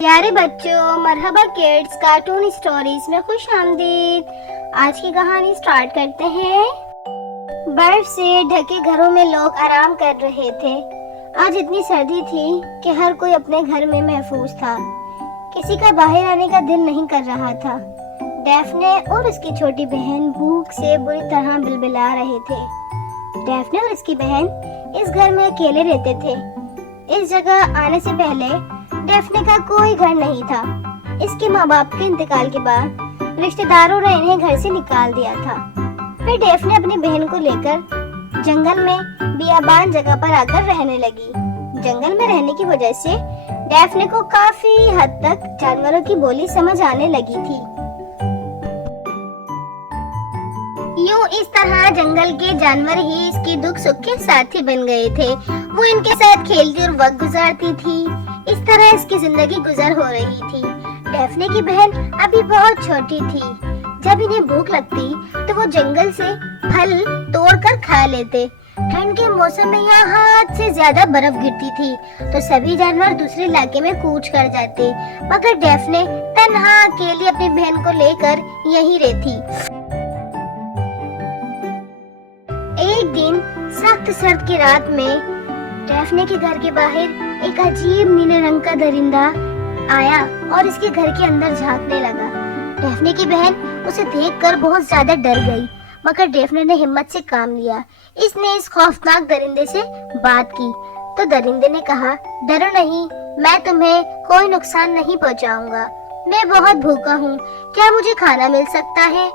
प्यारे बच्चों, मरहबा kids cartoon stories में खुश आमदीद। आज की कहानी स्टार्ट करते हैं। बर्फ से ढके घरों में लोग आराम कर रहे थे। आज इतनी सर्दी थी कि हर कोई अपने घर में महफूज था। किसी का बाहर आने का दिल नहीं कर रहा था। डैफ्ने और उसकी छोटी बहन भूख से बुरी तरह बिलबिला रहे थे। डैफ्ने और उसकी बहन इस घर में अकेले रहते थे। इस जगह आने से पहले डैफ्ने का कोई घर नहीं था। इसके माँ बाप के इंतकाल के बाद रिश्तेदारों ने इन्हें घर से निकाल दिया था। फिर डैफ्ने अपनी बहन को लेकर जंगल में बियाबान जगह पर आकर रहने लगी। जंगल में रहने की वजह से डैफ्ने को काफी हद तक जानवरों की बोली समझ आने लगी थी। यूं इस तरह जंगल के जानवर ही इसकी दुख सुख के साथी बन गए थे। वो इनके साथ खेलती और वक्त गुजारती थी। इस तरह इसकी जिंदगी गुजर हो रही थी। डैफ्ने की बहन अभी बहुत छोटी थी। जब इन्हें भूख लगती तो वो जंगल से फल तोड़कर खा लेते। ठंड के मौसम में यहाँ हद से ज्यादा बर्फ गिरती थी तो सभी जानवर दूसरे इलाके में कूच कर जाते, मगर डैफ्ने तन्हा अकेली अपनी बहन को लेकर यहीं रहती। एक दिन सख्त सर्द की रात में डैफ्ने के घर के बाहर एक अजीब नीले रंग का दरिंदा आया और इसके घर के अंदर झांकने लगा। डैफ्ने की बहन उसे देखकर बहुत ज्यादा डर गई, मगर डैफ्ने ने हिम्मत से काम लिया। इसने इस खौफनाक दरिंदे से बात की तो दरिंदे ने कहा, डरो नहीं, मैं तुम्हें कोई नुकसान नहीं पहुंचाऊंगा। मैं बहुत भूखा हूँ, क्या मुझे खाना मिल सकता है?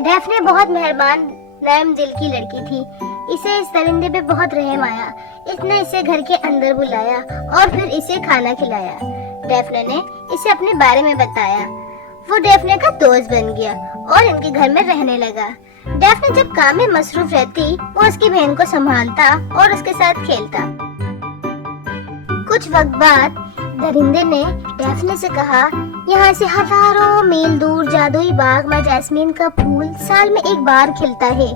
डैफ्ने बहुत मेहरबान नरम दिल की लड़की थी। इसे इस दरिंदे पे बहुत रहम आया। इसने इसे घर के अंदर बुलाया और फिर इसे खाना खिलाया। डैफ्ने ने इसे अपने बारे में बताया। वो डैफ्ने का दोस्त बन गया और इनके घर में रहने लगा। डैफ्ने जब काम में मसरूफ रहती, वो उसकी बहन को संभालता और उसके साथ खेलता। कुछ वक्त बाद दरिंदे ने डैफ्ने से कहा, यहाँ से हजारों मील दूर जादुई बाग में जैस्मीन का फूल साल में एक बार खिलता है।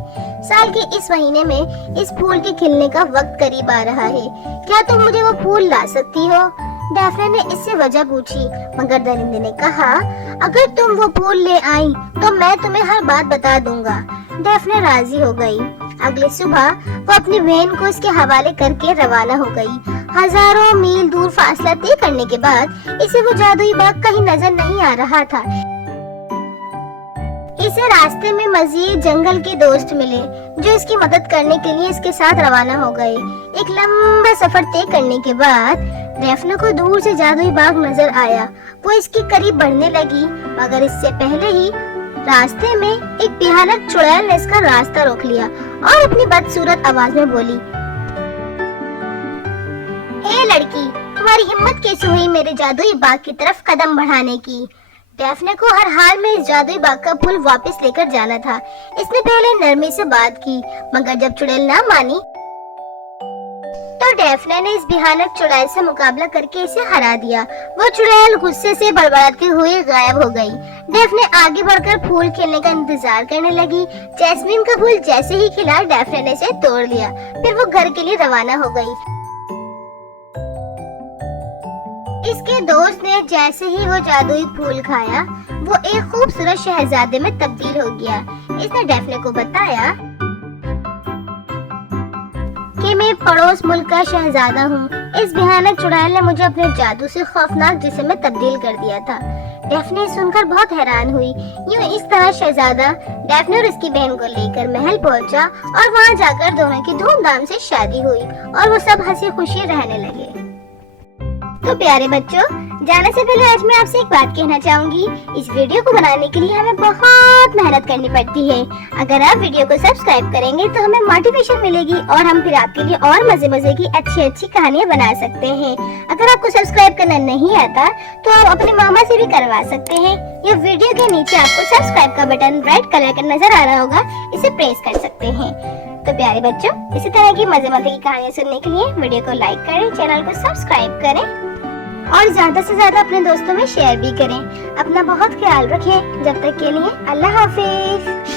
साल के इस महीने में इस फूल के खिलने का वक्त करीब आ रहा है। क्या तुम मुझे वो फूल ला सकती हो? डैफ्ने ने इससे वजह पूछी, मगर दरिंदे ने कहा, अगर तुम वो फूल ले आई तो मैं तुम्हें हर बात बता दूंगा। डैफ्ने राजी हो गई। अगली सुबह वो अपनी बहन को इसके हवाले करके रवाना हो गई। हजारों मील दूर फासला तय करने के बाद इसे वो जादुई बाग कहीं नजर नहीं आ रहा था। इसे रास्ते में मजीद जंगल के दोस्त मिले जो इसकी मदद करने के लिए इसके साथ रवाना हो गए। एक लंबा सफर तय करने के बाद डैफ्ने को दूर से जादुई बाग नजर आया। वो इसके करीब बढ़ने लगी, मगर इससे पहले ही रास्ते में एक भयानक चुड़ैल ने इसका रास्ता रोक लिया और अपनी बदसूरत आवाज में बोली, ए लड़की, तुम्हारी हिम्मत कैसे हुई मेरे जादुई बाग की तरफ कदम बढ़ाने की? डैफ्ने को हर हाल में इस जादुई बाग का फूल वापस लेकर जाना था। इसने पहले नरमी से बात की, मगर जब चुड़ैल ना मानी तो डैफ्ने ने इस भयानक चुड़ैल से मुकाबला करके इसे हरा दिया। वो चुड़ैल गुस्से से बड़बड़ाती हुई गायब हो गई। डैफ्ने आगे बढ़कर फूल खिलने का इंतजार करने लगी। जैस्मीन का फूल जैसे ही खिला, डैफ्ने ने इसे तोड़ लिया। फिर वो घर के लिए रवाना हो गई। इसके दोस्त ने जैसे ही वो जादुई फूल खाया, वो एक खूबसूरत शहजादे में तब्दील हो गया। इसने डैफ्ने को बताया कि मैं पड़ोस मुल्क का शहजादा हूँ। इस भयानक चुड़ैल ने मुझे अपने जादू से खौफनाक जिस्म में तब्दील कर दिया था। डैफ्ने सुनकर बहुत हैरान हुई। यूं इस तरह शहजादा डैफ्ने और उसकी बहन को लेकर महल पहुँचा और वहाँ जाकर दोनों की धूमधाम से शादी हुई और वो सब हंसी खुशी रहने लगे। तो प्यारे बच्चों, जाने से पहले आज मैं आपसे एक बात कहना चाहूंगी। इस वीडियो को बनाने के लिए हमें बहुत मेहनत करनी पड़ती है। अगर आप वीडियो को सब्सक्राइब करेंगे तो हमें मोटिवेशन मिलेगी और हम फिर आपके लिए और मजे मजे की अच्छी कहानियाँ बना सकते हैं। अगर आपको सब्सक्राइब करना नहीं आता तो आप अपने मामा से भी करवा सकते हैं। ये वीडियो के नीचे आपको सब्सक्राइब का बटन रेड कलर का नजर आ रहा होगा, इसे प्रेस कर सकते हैं। तो प्यारे बच्चों, इसी तरह की मजे मजे की कहानियाँ सुनने के लिए वीडियो को लाइक करें, चैनल को सब्सक्राइब करें और ज्यादा से ज्यादा अपने दोस्तों में शेयर भी करें। अपना बहुत ख्याल रखें। जब तक के लिए अल्लाह हाफिज।